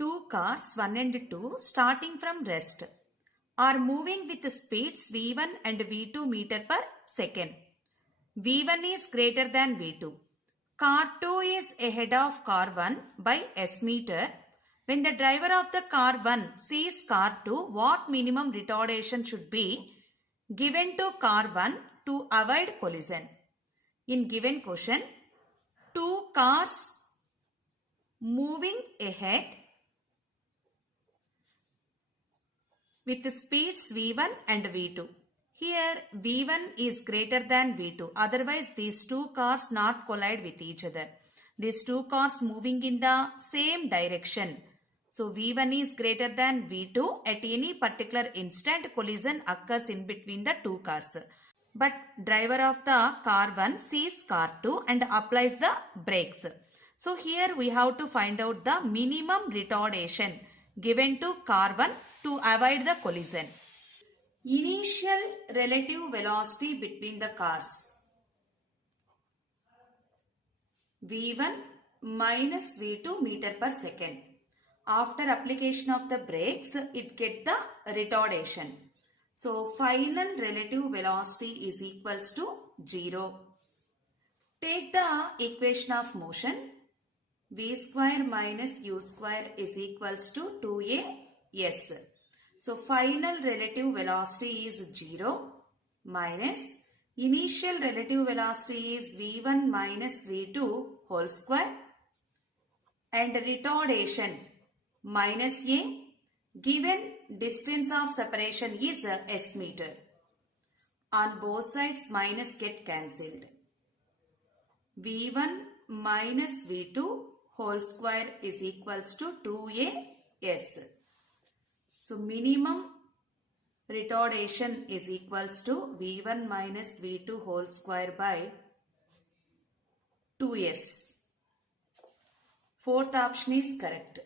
Two cars 1 and 2 starting from rest are moving with speeds V1 and V2 meter per second. V1 is greater than V2. Car 2 is ahead of car 1 by S meter. When the driver of the car 1 sees car 2, what minimum retardation should be given to car 1 to avoid collision? In given question, two cars moving ahead with speeds V1 and V2. Here V1 is greater than V2. Otherwise these two cars not collide with each other. These two cars moving in the same direction. So V1 is greater than V2. At any particular instant collision occurs in between the two cars. But driver of the car 1 sees car 2 and applies the brakes. So here we have to find out the minimum retardation given to car 1 to avoid the collision. Initial relative velocity between the cars. V1 minus V2 meter per second. After application of the brakes, it gets the retardation. So final relative velocity is equals to 0. Take the equation of motion. V square minus U square is equals to 2AS. So final relative velocity is 0 minus initial relative velocity is V1 minus V2 whole square and retardation minus A. Given distance of separation is S meter. On both sides minus get cancelled. V1 minus V2 whole square is equals to 2AS. So minimum retardation is equals to V1 minus V2 whole square by 2S. Fourth option is correct.